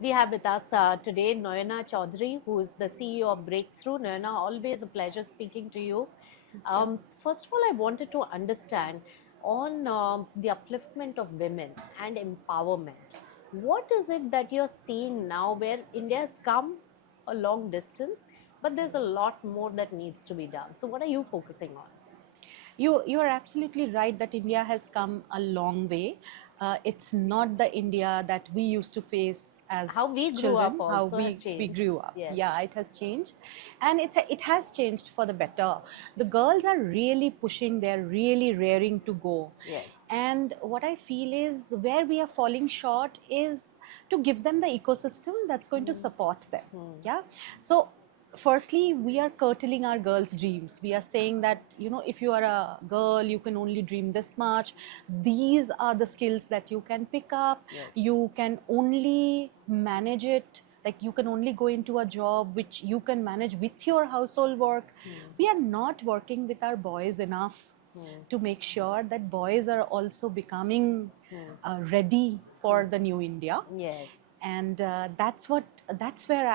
We have with us today Noyana Chaudhary, who is the CEO of Breakthrough. Noyana, always a pleasure speaking to you. Sure. First of all, I wanted to understand on the upliftment of women and empowerment. What is it that you're seeing now where India has come a long distance, but there's a lot more that needs to be done? So, what are you focusing on? You are absolutely right that India has come a long way. It's not the India that we used to face How as we grew up children, how also has we changed. grew up. Yes. Yeah, it has changed, and it has changed for the better. The girls are really pushing; they're really raring to go. Yes. And what I feel is where we are falling short is to give them the ecosystem that's going to support them. Yeah. So firstly, we are curtailing our girls' dreams. We are saying that, if you are a girl, you can only dream this much. These are the skills that you can pick up. Yes. You can only manage it. Like you can only go into a job which you can manage with your household work. We are not working with our boys enough to make sure that boys are also becoming ready for the new India. Yes. And that's where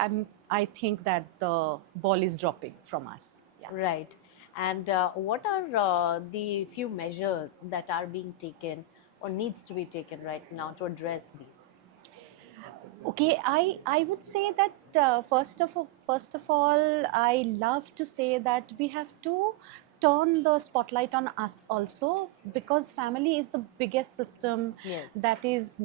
I think that the ball is dropping from us. Yeah. Right. And what are the few measures that are being taken or needs to be taken right now to address these? Okay, I would say that first of all, I love to say that we have to turn the spotlight on us also, because family is the biggest system Yes. that is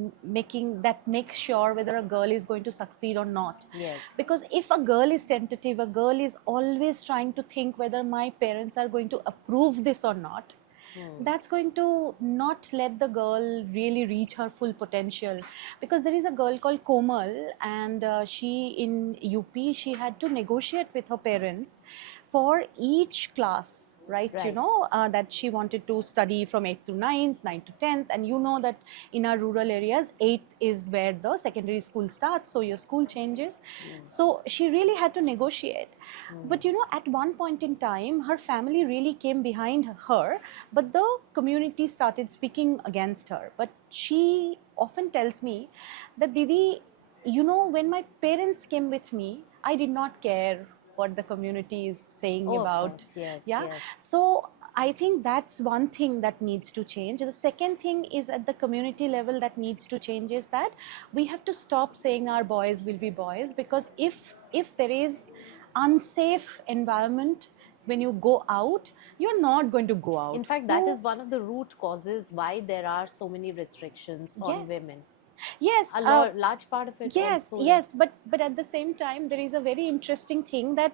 that makes sure whether a girl is going to succeed or not. Yes. Because if a girl is tentative, a girl is always trying to think whether my parents are going to approve this or not, that's going to not let the girl really reach her full potential. Because there is a girl called Komal, and she in UP, she had to negotiate with her parents for each class, right? Right. That she wanted to study from 8th to 9th, 9th to 10th, and you know that in our rural areas 8th is where the secondary school starts, so your school changes. So she really had to negotiate. But at one point in time, her family really came behind her, but the community started speaking against her. But she often tells me that, Didi, when my parents came with me, I did not care what the community is saying Oh, of about. course. Yes. Yeah. Yes. So I think that's one thing that needs to change. The second thing is at the community level that needs to change is that we have to stop saying our boys will be boys, because if there is unsafe environment when you go out, you're not going to go out. In fact, that is one of the root causes why there are so many restrictions on Yes. women. Yes. A large part of it Yes, also yes, is. but at the same time, there is a very interesting thing that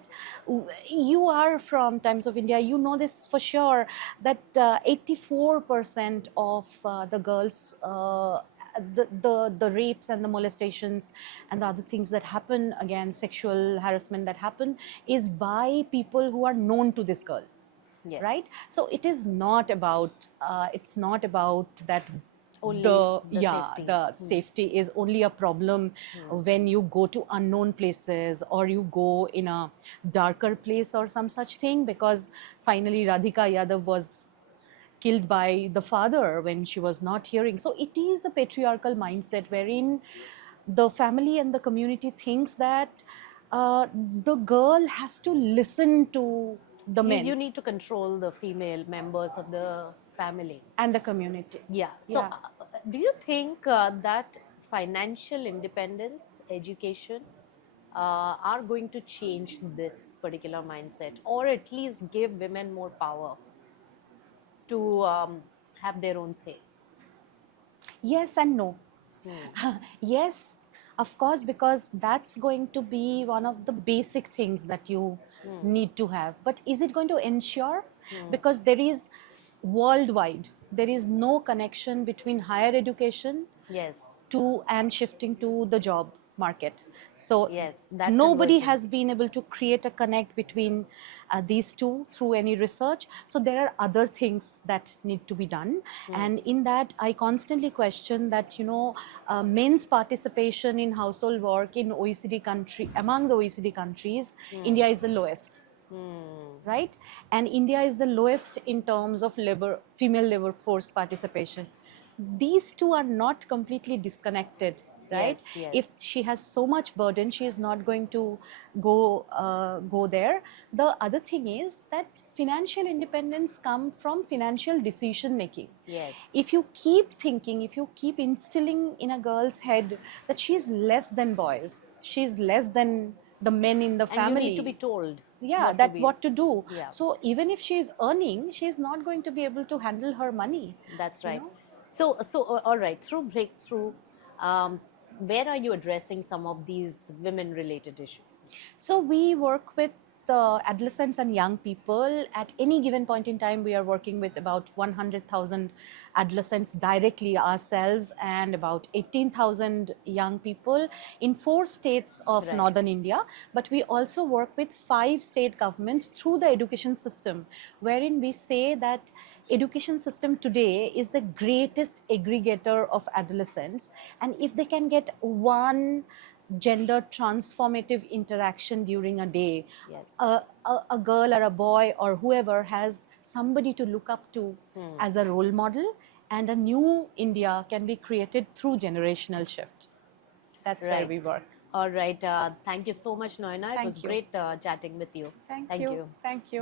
you are from Times of India. You know this for sure, that 84% of the girls, the rapes and the molestations and the other things that happen, again sexual harassment that happen, is by people who are known to this girl. Yes. Right. So it's not about that Only the yeah, safety. the safety is only a problem when you go to unknown places or you go in a darker place or some such thing. Because finally Radhika Yadav was killed by the father when she was not hearing. So it is the patriarchal mindset wherein the family and the community thinks that the girl has to listen to the You men need to control the female members of the family. and the community. Yeah. So, Yeah. do you think that financial independence, education, are going to change this particular mindset, or at least give women more power to have their own say? Yes and no. Yes, of course, because that's going to be one of the basic things that you need to have. But is it going to ensure? Because there is worldwide, there is no connection between higher education Yes. to and shifting to the job market. So Yes, that nobody conversion. has been able to create a connect between these two through any research. So there are other things that need to be done. And in that, I constantly question that, men's participation in household work in OECD country, among the OECD countries, India is the lowest. Right? And India is the lowest in terms of female labor force participation. These two are not completely disconnected. right? Yes, If she has so much burden, she is not going to go there. The other thing is that financial independence come from financial decision making. yes. If you keep thinking, if you keep instilling in a girl's head that she is less than boys, she is less than the men in the And you family, need to be told yeah, what to that be. what to do. Yeah. So even if she is earning, she is not going to be able to handle her money. That's you right. know. So, all right, through Breakthrough, where are you addressing some of these women related issues? So we work with adolescents and young people. At any given point in time, we are working with about 100,000 adolescents directly ourselves and about 18,000 young people in 4 states of Right. northern India. But we also work with 5 state governments through the education system, wherein we say that education system today is the greatest aggregator of adolescents, and if they can get one gender transformative interaction during a day, Yes. a girl or a boy or whoever has somebody to look up to as a role model, and a new India can be created through generational shift. That's where we Right. work. All right. Thank you so much, Noina. It was Thank you. great chatting with you. Thank you. Thank you.